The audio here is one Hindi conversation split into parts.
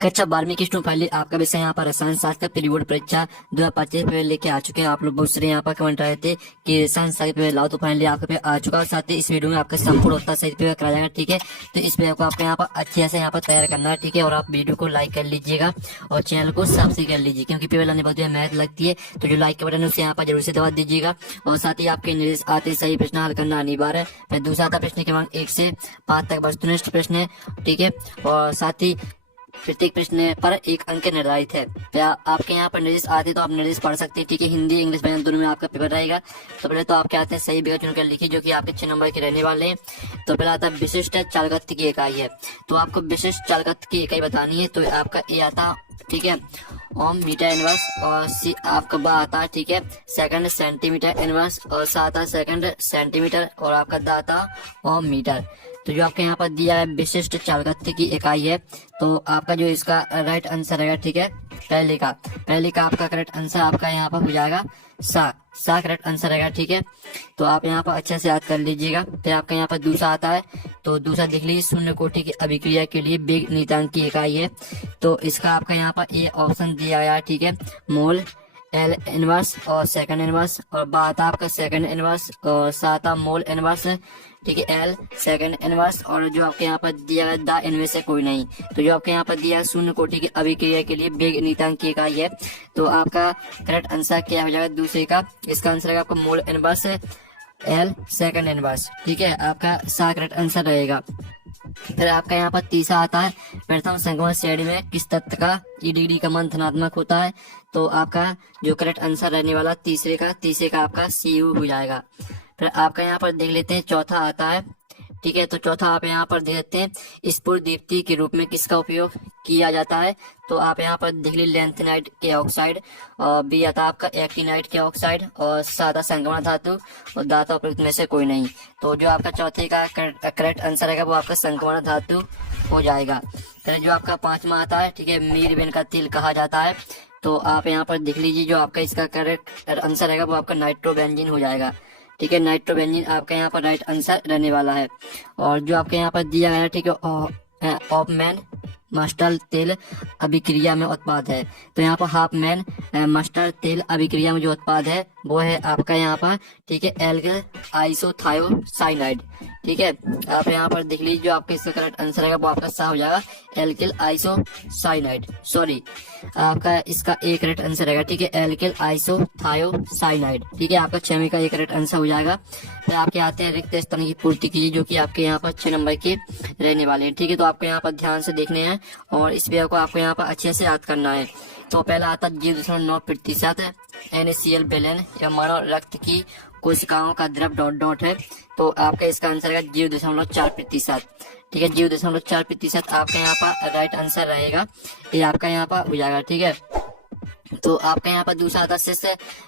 कक्षा 12वीं की स्टूडेंट फाइनली आपका विषय यहाँ पर रसायन शास्त्र प्री बोर्ड परीक्षा 2025 पेपर लेके आ चुके हैं। आप लोग बहुत सारे यहाँ पर कमेंट रहे थे कि रसायन शास्त्र पेपर लाओ, तो फाइनली आपका पेपर आ चुका है। साथ ही इस वीडियो में आपका संपूर्ण उत्तर सहित पेपर कराया जाएगा। ठीक है, तो इस पेपर को आपको यहाँ पर अच्छे से यहाँ पर तैयार करना है। ठीक है, और आप वीडियो को लाइक कर लीजिएगा और चैनल को सब्सक्राइब कर लीजिए, क्योंकि पेपर लाने बाद मेहनत लगती है। तो जो लाइक का बटन है उसे यहाँ पर जरूर से दबा दीजिएगा। और साथ ही आपके निर्देश आते सही प्रश्न हल करना अनिवार्य है। फिर दूसरा आता प्रश्न क्रमांक 1 से 5 तक वस्तुनिष्ठ प्रश्न है। ठीक है, और साथ ही प्रत्येक प्रश्न पर एक अंक निर्धारित है। तो आपके यहाँ पर निर्देश आते तो आप निर्देश पढ़ सकते हैं। ठीक है, हिंदी इंग्लिश बयान दोनों में आपका पेपर रहेगा। तो पहले तो आप क्या आते हैं सही विकल्प चुनकर लिखिए, जो कि आपके 6 नंबर के रहने वाले हैं। तो पहला आता है विशिष्ट चालकत्व की इकाई है। तो आपको विशिष्ट चालकत्व की इकाई बतानी है। तो आपका ए आता, ठीक है, ओम मीटर इनवर्स, और सी आपका बा आता है, ठीक है, सेकंड सेंटीमीटर इनवर्स, और सा आता सेकंड सेंटीमीटर, और आपका दा आता ओम मीटर। तो जो आपके यहाँ पर दिया है विशिष्ट चालकत्व की इकाई है, तो आपका जो इसका राइट आंसर रहेगा, ठीक है, पहले का आपका करेक्ट आंसर आपका यहाँ पर हो जाएगा सा करेक्ट आंसर रहेगा। ठीक है, तो आप यहाँ पर अच्छे से याद कर लीजिएगा। फिर आपका यहाँ पर दूसरा आता है, तो दूसरा देख लीजिए, शून्य कोटि की अभिक्रिया के लिए वेग नियतांक की इकाई है। तो इसका आपका यहाँ पर ए ऑप्शन दिया गया है। ठीक है, मोल, एल इनवर्स और सेकंड इनवर्स, और बात आपका सेकंड इनवर्स, और साता मोल इनवर्स, ठीक है, एल सेकंड इनवर्स, और जो आपके यहाँ पर दिया गया दा इनमें से कोई नहीं। तो जो आपके यहाँ पर दिया है शून्य कोटि की अभिक्रिया के लिए वेग नियतांक की इकाई है। तो आपका करेक्ट आंसर क्या हो जाएगा दूसरे का? इसका आंसर है आपका mole inverse, L second inverse. ठीक है, आपका सा करेक्ट आंसर रहेगा। फिर आपका यहाँ पर तीसरा आता है, प्रथम संक्रमण श्रेणी में किस तत्व का ई डिग्री का मान धनात्मक होता है। तो आपका जो करेक्ट आंसर रहने वाला तीसरे का आपका Cu हो जाएगा। फिर आपका यहाँ पर देख लेते हैं चौथा आता है। ठीक है, तो चौथा आप यहाँ पर देख लेते हैं, स्फुर दीप्ति के रूप में किसका उपयोग किया जाता है। तो आप यहाँ पर देख लीजिए लेंथेनाइट के ऑक्साइड, और बी आता है आपका एक्टिनाइट के ऑक्साइड, और सादा संक्रमण धातु, और दाता उपयुक्त में से कोई नहीं। तो जो आपका चौथे का करेक्ट आंसर है वो आपका संक्रमण धातु हो जाएगा। फिर जो आपका पांचवा आता है, ठीक है, मीरबेन का तिल कहा जाता है। तो आप यहाँ पर देख लीजिए, जो आपका इसका करेक्ट आंसर है वो आपका नाइट्रोबेंजीन हो जाएगा। ठीक है, नाइट्रोबेंजीन आपका यहाँ पर राइट आंसर रहने वाला है। और जो आपके यहाँ पर दिया गया है, ठीक है, ऑफमैन मस्टर्ड तेल अभिक्रिया में उत्पाद है। तो यहाँ पर हाफमैन मस्टर्ड तेल अभिक्रिया में जो उत्पाद है वो है आपका यहाँ पर, ठीक है, एल्किल आइसोथायोसाइनाइड। ठीक है, आप यहाँ पर देख लीजिए, जो आपका इसका करेक्ट आंसर है वो आपका सा हो जाएगा, एल्किल आइसोसाइनाइड। सॉरी, आपका इसका एक करेक्ट आंसर रहेगा। ठीक है, एल्किल आइसोथायोसाइनाइड। ठीक है, आपका 6वें का एक करेक्ट आंसर हो जाएगा। फिर आपके आते हैं रिक्त स्थान की पूर्ति कीजिए, जो कि आपके यहाँ पर 6 नंबर के रहने वाले हैं। ठीक है, तो आपको यहाँ पर ध्यान से देखने हैं और इस पेपर को आपको यहाँ पर अच्छे से याद करना है। तो पहला आता है 0.9% NaCl बेलन या मानव रक्त की कोशिकाओं का द्रव डॉट डॉट है। तो आपका इसका आंसर है 0.4%। ठीक है, 0.4% आपका यहाँ पर राइट आंसर रहेगा। ये आपका यहाँ पर हो जाएगा। ठीक है, तो आपका यहाँ पर दूसरा आता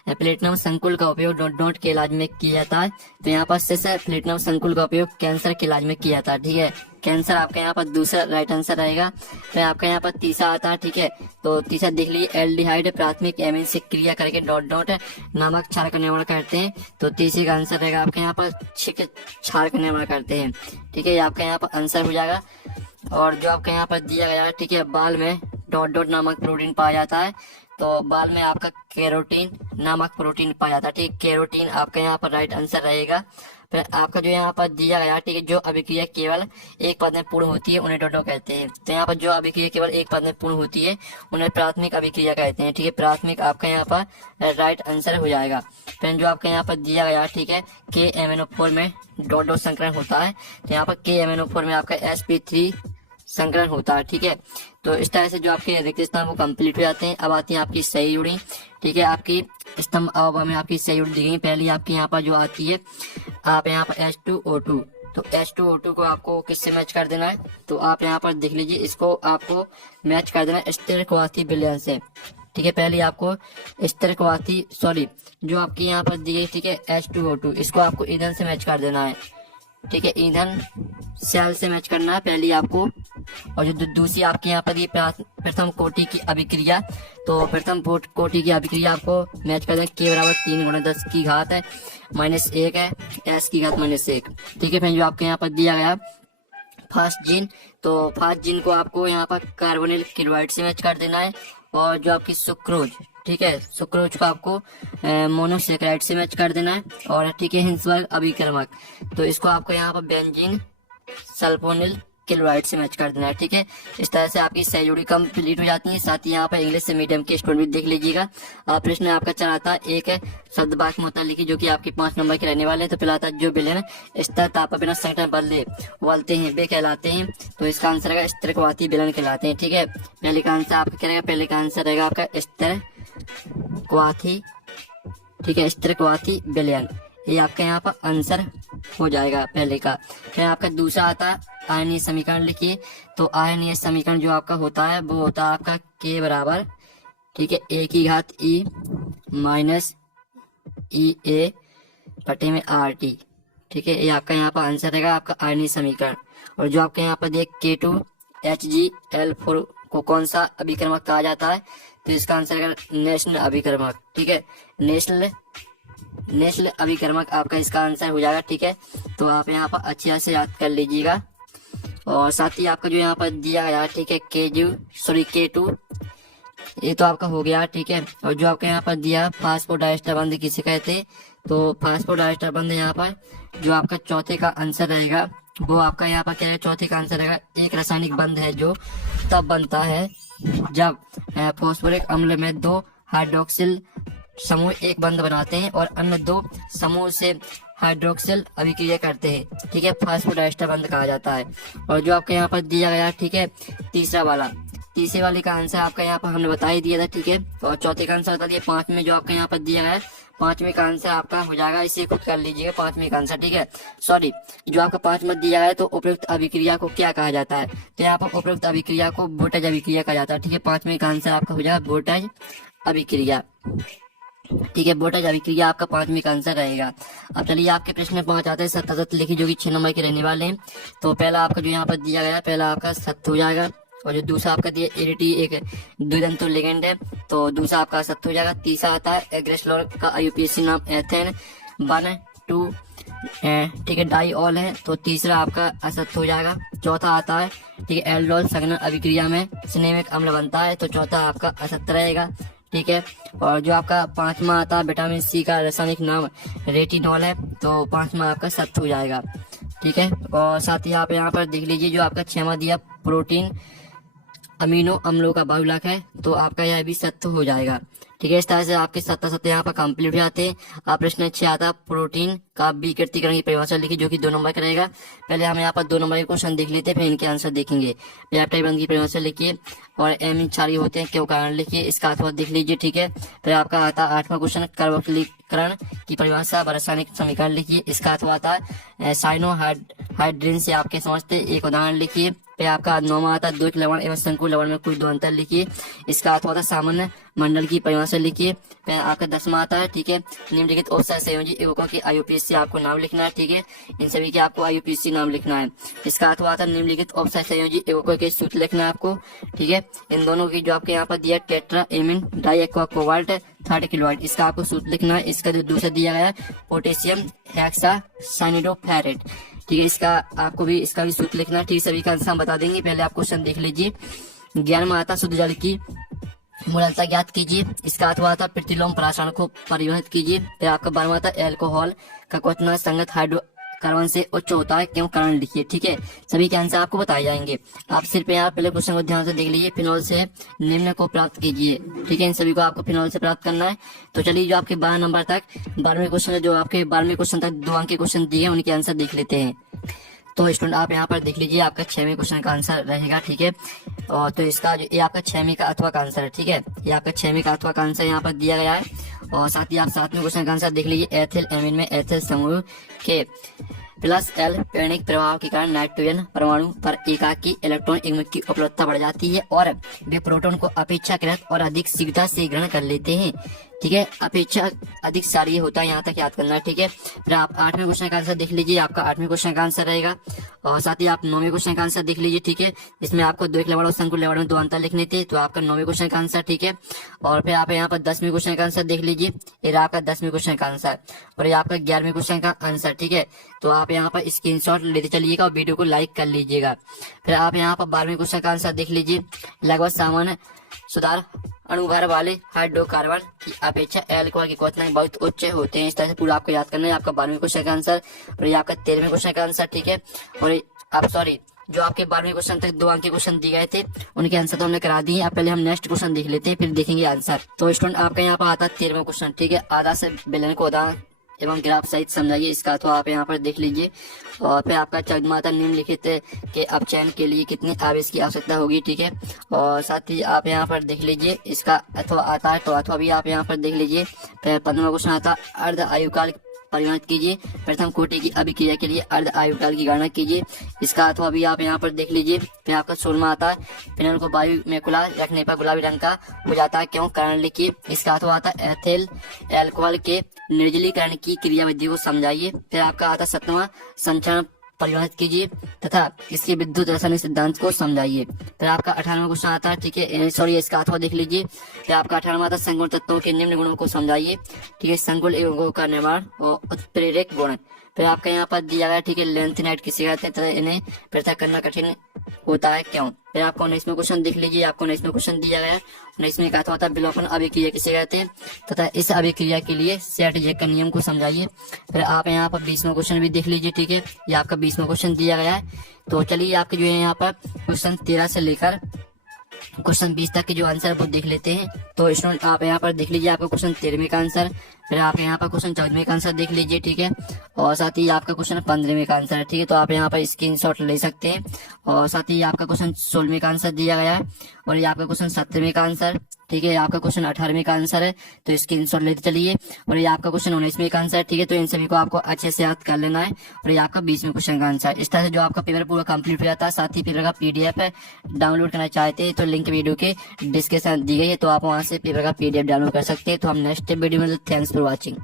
है प्लेटिनम संकुल का उपयोग डॉट डॉट के इलाज में किया जाता है। तो यहाँ पर प्लेटिनम संकुल का उपयोग कैंसर के इलाज में किया जाता है। ठीक है, कैंसर आपका यहाँ पर दूसरा राइट आंसर रहेगा। फिर आपका यहाँ पर तीसरा आता है। ठीक है, तो तीसरा देख लीजिए, एल्डिहाइड प्राथमिक एमिन से क्रिया करके डॉट डॉट नामक क्षार का निर्माण करते हैं। तो तीसरे का आंसर रहेगा आपके यहाँ पर क्षार का निर्माण करते हैं। ठीक है, ये आपका यहाँ पर आंसर हो जाएगा। और जो आपका यहाँ पर दिया गया है, ठीक है, बाल में डॉट डॉट नामक प्रोटीन पाया जाता है। तो बाल में आपका केरोटीन नामक प्रोटीन पाया जाता है। ठीक, केरोटीन आपका यहाँ पर राइट आंसर रहेगा। फिर आपका जो यहाँ पर दिया गया, ठीक है, जो अभिक्रिया केवल एक पद में पूर्ण होती है उन्हें डोडो कहते हैं। तो यहाँ पर जो अभिक्रिया केवल एक पद में पूर्ण होती है उन्हें प्राथमिक अभिक्रिया कहते हैं। ठीक है, प्राथमिक आपका यहाँ पर राइट आंसर हो जाएगा। फिर जो आपका यहाँ पर दिया गया, ठीक है, KMnO4 में डॉट डॉट संकरण होता है। तो यहाँ पर KMnO4 में आपका sp3 संकरण होता है। ठीक है, तो इस तरह से जो आपके रिक्त स्थान वो कंप्लीट हो जाते हैं। अब आती है आपकी सही जुड़ी। ठीक है, आपकी स्तंभ अब में आपकी सही जुड़ी दी गई। पहली आपकी यहाँ पर जो आती है, आप यहाँ पर H2O2, तो H2O2 को आपको किससे मैच कर देना है। तो आप यहाँ पर देख लीजिए, इसको आपको मैच कर देना है स्टेरकोवाती विलयन से। ठीक है, पहले आपको स्टेरकोवाती जो आपकी यहाँ पर दी गई, ठीक है, H2O2, इसको आपको ईंधन से मैच कर देना है। ठीक है, ईंधन सेल से मैच करना है पहले आपको। और जो दूसरी आपके यहाँ पर ये प्रथम कोटि की अभिक्रिया, तो प्रथम कोटि की अभिक्रिया आपको मैच कर दें। K बराबर 3 × 10 की घात है -1 है, S की घात -1। ठीक है, फिर जो आपके यहाँ पर दिया गया फर्स्ट जीन, तो फर्स्ट जीन को आपको यहाँ पर कार्बोनिल क्लोराइड से मैच कर देना है। और जो आपकी सुक्रोज, ठीक है, सुक्रोज को आपको मोनोसेक्राइड से मैच कर देना है। और ठीक है, हिंसबर्ग अभिकर्मक, तो इसको आपको यहाँ पर बेंजीन सल्फोनिल क्लोराइड से मैच कर देना है। ठीक है, इस तरह से आपकी सही जोड़ी कंप्लीट हो जाती है। साथ ही यहाँ पर इंग्लिश से मीडियम के स्टूडेंट भी देख लीजिएगा। प्रश्न आपका चला था एक शब्द वाक्य मुद्दा लिखी, जो कि आपके 5 नंबर के रहने वाले हैं। तो पहला था जो विलयन स्तर ताप बिना संगठन बदले उबलते हैं वे कहलाते हैं। तो इसका आंसर रहेगा स्थिरकवाती विलयन कहलाते हैं। ठीक है, पहले का आंसर आपका क्या रहेगा, पहले का आंसर रहेगा आपका स्थिरकवाती, ठीक है, स्थिरकवाती विलयन, ये आपका यहाँ पर आंसर हो जाएगा पहले का। फिर आपका दूसरा आता है आयनीय समीकरण लिखिए। तो आयनीय समीकरण जो आपका होता है वो होता है आपका के बराबर, ठीक है, ए की घात ई माइनस ई ए बटे में आर टी। ठीक है, ये आपका यहाँ पर आंसर रहेगा आपका आयनीय समीकरण। और जो आपके यहाँ पर देख K2HgL4 को कौन सा अभिकर्मक कहा जाता है, तो इसका आंसर रहेगा नेशनल अभिकर्मक। ठीक है, नेशनल अभिकर्मक आपका इसका आंसर हो जाएगा। ठीक है, तो आप यहाँ पर अच्छे से याद कर लीजिएगा। और साथ ही आपका जो यहाँ पर दिया गया, ठीक है, K2 ये तो आपका हो गया। ठीक है, और जो आपके यहाँ पर दिया फास्फोडाइस्टर बंध किसे कहते हैं, तो फास्फोडाइस्टर बंध यहाँ पर जो आपका चौथे का आंसर रहेगा वो आपका यहाँ पर क्या है, चौथे का आंसर रहेगा एक रासायनिक बंध है जो तब बनता है जब फॉस्फोरिक अम्ल में 2 हाइड्रोक्सिल समूह एक बंध बनाते हैं और अन्य 2 समूह से हाइड्रोक्सिल अभिक्रिया करते हैं। ठीक है, फास्फोडाइस्टर बंध कहा जाता है। और जो आपके यहाँ पर दिया गया, ठीक है, तीसरे वाले का आंसर आपका यहाँ पर हमने बता ही दिया था। ठीक है, और चौथे का आंसर बता दिया। 5वें जो आपका यहाँ पर दिया गया है, 5वें का आंसर आपका हो जाएगा, इसे खुद कर लीजिएगा 5वें का आंसर। ठीक है, सॉरी, जो आपका 5वां दिया गया है, तो उपयुक्त अभिक्रिया को क्या कहा जाता है, तो यहाँ पर उपयुक्त अभिक्रिया को वोल्टेज अभिक्रिया कहा जाता है। ठीक है, 5वें का आंसर आपका हो जाएगा वोल्टेज अभिक्रिया। ठीक है, वोल्टेज अभिक्रिया आपका 5वें का आंसर रहेगा। अब चलिए आपके प्रश्न 5 आते हैं सत्य लिखिए, जो कि 6 नंबर के रहने वाले हैं। तो पहला आपका जो यहाँ पर दिया गया, पहला आपका सत्य हो जाएगा। और जो दूसरा आपका दिया एडीटी एक द्वितंतु लिगेंड है, तो दूसरा आपका सत्य हो जाएगा। तीसरा आता है एग्रेसलोर का आईयूपीएसी नाम एथेन 1,2 ठीक है डाईऑल है, तो तीसरा आपका असत्य हो जाएगा। चौथा आता है, ठीक है, एल्डोल संघनन अभिक्रिया में सिनेमिक अम्ल बनता है, तो चौथा आपका असत्य रहेगा। ठीक है, और जो आपका 5वां आता है विटामिन सी का रासायनिक नाम रेटिनॉल है, तो 5वां आपका सत्य हो जाएगा। ठीक है, और साथ ही आप यहाँ पर देख लीजिए, जो आपका 6वां दिया प्रोटीन अमीनो अम्लों का बहुलक है, तो आपका यह भी सत्य हो जाएगा। ठीक है, इस तरह से आपके सत्य यहाँ पर कंप्लीट हो जाते हैं। आप प्रश्न 6 आता प्रोटीन का विकृतीकरण की परिभाषा लिखी, जो कि 2 नंबर का रहेगा। पहले हम यहाँ पर 2 नंबर के क्वेश्चन देख लेते हैं, फिर इनके आंसर देखेंगे। पेप्टाइड बंध की परिभाषा लिखिए और एमिन क्षारीय होते हैं, क्यों कारण लिखिए, इसका अर्थात देख लीजिए। ठीक है, फिर आपका आता 8वां क्वेश्चन कार्बोक्सीकरण की परिभाषा रासायनिक समीकरण लिखिए, इसका अर्थात आता है साइनोहाइड्रिन से आपके समझते एक उदाहरण लिखिए। फिर आपका 9वां आता है द्वैत लवण एवं संकुल लवण में कोई 2 अंतर लिखिए, इसका अर्थ होता है सामान्य मंडल की परिभाषा लिखिए। फिर आपका 10वां आता है, ठीक है, निम्नलिखित औसत संयोजी युवकों के आईयूपीएसी आपको नाम लिखना है। ठीक है, इन सभी के आपको आईयूपीएसी नाम लिखना है, इसका अर्थ आता है निम्नलिखित औसत संयोजी युवकों के सूत्र लिखना है आपको। ठीक है, इन दोनों की जो आपके यहाँ पर दिया tetra ammine di aqua cobalt 30 kilowatt, इसका आपको सूत्र लिखना है। इसका जो दूसरा दिया गया है पोटेशियम हेक्सासाइनिडोफेरेट, ठीक है, इसका भी सूत्र लिखना है। ठीक, सभी का आंसर हम बता देंगे, पहले आप क्वेश्चन देख लीजिए। 11वां आता शुद्ध जल की मोलता ज्ञात कीजिए, इसका अर्थ आता प्रतिलोम परासरण को परिवहित कीजिए। फिर आपका 12वां आता एल्कोहल का क्वथनांक संगत हाइड्रोकार्बन से उच्च होता है, क्यों कारण लिखिए। ठीक है, सभी के आंसर आपको बताए जाएंगे। आप सिर्फ यहाँ पहले क्वेश्चन को ध्यान से देख लीजिए। फिनॉल से निम्न को प्राप्त कीजिए। ठीक है, इन सभी को आपको फिनॉल से प्राप्त करना है। तो चलिए, जो आपके 12 नंबर तक 12वें क्वेश्चन, जो आपके 12वें क्वेश्चन तक 2 अंक के क्वेश्चन दिए, उनके आंसर देख लेते हैं। तो स्टूडेंट आप यहाँ पर देख लीजिए, आपका 6वें क्वेश्चन का आंसर रहेगा। ठीक है, और तो इसका जो ये आपका 6वें का अथवा का आंसर है। ठीक है, ये आपका 6वें का अथवा का आंसर यहाँ पर दिया गया है। और साथ ही आप 7वें क्वेश्चन का आंसर देख लीजिए। एथिल एमिन में एथिल समूह के प्लस एल पेरणिक प्रभाव के कारण नाइट्रोजन परमाणु पर एकाकी इलेक्ट्रॉन युग्म की उपलब्धता बढ़ जाती है और वे प्रोटॉन को अपेक्षाकृत और अधिक शीघ्रता से ग्रहण कर लेते हैं। ठीक है। अपेक्षा अधिक सारी होता है, यहाँ तक याद करना है, ठीक है। फिर आप 8वें क्वेश्चन का आंसर देख लीजिए, आपका 8वें क्वेश्चन का आंसर रहेगा। और साथ ही आप 9वें क्वेश्चन का आंसर देख लीजिए, ठीक है। इसमें आपको दो एक लेवड़ और संकुल लेवड़ में 2 अंतर लिखने थे, तो आपका 9वें क्वेश्चन का आंसर, ठीक है। और फिर आप यहाँ पर 10वें क्वेश्चन का आंसर देख लीजिए, ये रहा आपका 10वें क्वेश्चन का आंसर। और ये आपका 11वें क्वेश्चन का आंसर, ठीक है। तो आप यहाँ पर स्क्रीनशॉट लेते चलिएगा और वीडियो को लाइक कर लीजिएगा। फिर आप यहाँ पर 12वें क्वेश्चन का आंसर देख लीजिए, लगभग सामान्य सुधार अणुभार वाले हाइड्रोकार्बन की अपेक्षा एल्कोहल की क्वथनांक बहुत उच्च होते हैं। इस तरह से पूरा आपको याद करना है, आपका 12वें क्वेश्चन का आंसर। और ये आपका 13वें क्वेश्चन का आंसर, ठीक है। और आप सॉरी, जो आपके 12वें क्वेश्चन तक 2 अंक के क्वेश्चन दिए गए थे उनके आंसर तो हमने करा दिए। अब पहले हम नेक्स्ट क्वेश्चन देख लेते हैं, फिर देखेंगे आंसर। तो स्टूडेंट आपका यहाँ पर आता है 13वां क्वेश्चन, ठीक है। आधा से बेलन को आधा एवं ग्राफ सहित समझाइए इसका, तो आप यहाँ पर देख लीजिए। और फिर आपका 14वां आता निम्नलिखित के अपचयन के लिए कितने आवेश की आवश्यकता होगी, ठीक है। और साथ ही आप यहाँ पर देख लीजिए इसका अथवा आता है, तो अथवा भी आप यहाँ पर देख लीजिए। फिर 15वां क्वेश्चन आता अर्ध आयुकाल परिगणित कीजिए, प्रथम कोटि की अभिक्रिया के लिए अर्ध आयुकाल की गणना कीजिए, इसका अथवा भी आप यहाँ पर देख लीजिए। फिर आपका 16वां आता है फिनल को वायु में खुला रखने पर गुलाबी रंग का हो जाता है, क्यों, कारण लिखिए, इसका अथवा आता है एथिल अल्कोहल के निर्जलीकरण की क्रियाविधि को समझाइए। फिर आपका आता 7वां संचरण परिगणित कीजिए तथा इसके विद्युत रासायनिक सिद्धांत को समझाइए। फिर आपका 18वां क्वेश्चन आता है, ठीक है, सॉरी इसका अथवा देख लीजिए। फिर आपका 18वां आता है संगुण तत्वों के निम्न गुणों को समझाइए, ठीक है, संकुल एवं का निर्माण और उत्प्रेरक गुण। फिर आपका यहाँ पर दिया गया, ठीक है, लेंथेनाइट किसे कहते हैं तथा इन्हें पृथक करना कठिन होता है, क्यों। फिर आपको 19वां क्वेश्चन देख लीजिए, आपको 19वां क्वेश्चन दिया गया है। 19वें का होता है विलोपन अभिक्रिया किसे कहते हैं तथा इस अभिक्रिया के लिए सेट-जेक का नियम को समझाइए। फिर आप यहाँ पर 20वां क्वेश्चन भी देख लीजिए, ठीक है, ये आपका 20वां क्वेश्चन दिया गया है। तो चलिए आपके जो है यहाँ पर क्वेश्चन 13 से लेकर क्वेश्चन 20 तक के जो आंसर वो देख लेते हैं। तो स्टूडेंट आप यहाँ पर देख लीजिए आपका क्वेश्चन 13वें का आंसर, फिर आप यहाँ पर क्वेश्चन 14वें का आंसर देख लीजिए, ठीक है। और साथ ही आपका क्वेश्चन 15वें का आंसर है, ठीक है। तो आप यहाँ पर स्क्रीनशॉट ले सकते हैं। और साथ ही आपका क्वेश्चन 16वें का आंसर दिया गया है और ये आपका क्वेश्चन 17वें का आंसर, ठीक है। आपका क्वेश्चन 18वें का आंसर है, तो स्क्रीनशॉट लेते चलिए। और ये आपका क्वेश्चन 19वें का आंसर है, ठीक है। तो इन सभी को आपको अच्छे से याद कर लेना है। और ये आपका 20वें क्वेश्चन का आंसर। इस तरह से जो आपका पेपर पूरा कंप्लीट हो जाता है। साथ ही पेपर का PDF है डाउनलोड करना चाहते हैं तो लिंक वीडियो के डिस्क्रिप्शन दी गई है, तो आप वहां से पेपर का PDF डाउनलोड कर सकते हैं। तो हम नेक्स्ट वीडियो में, थैंक्स फॉर वॉचिंग।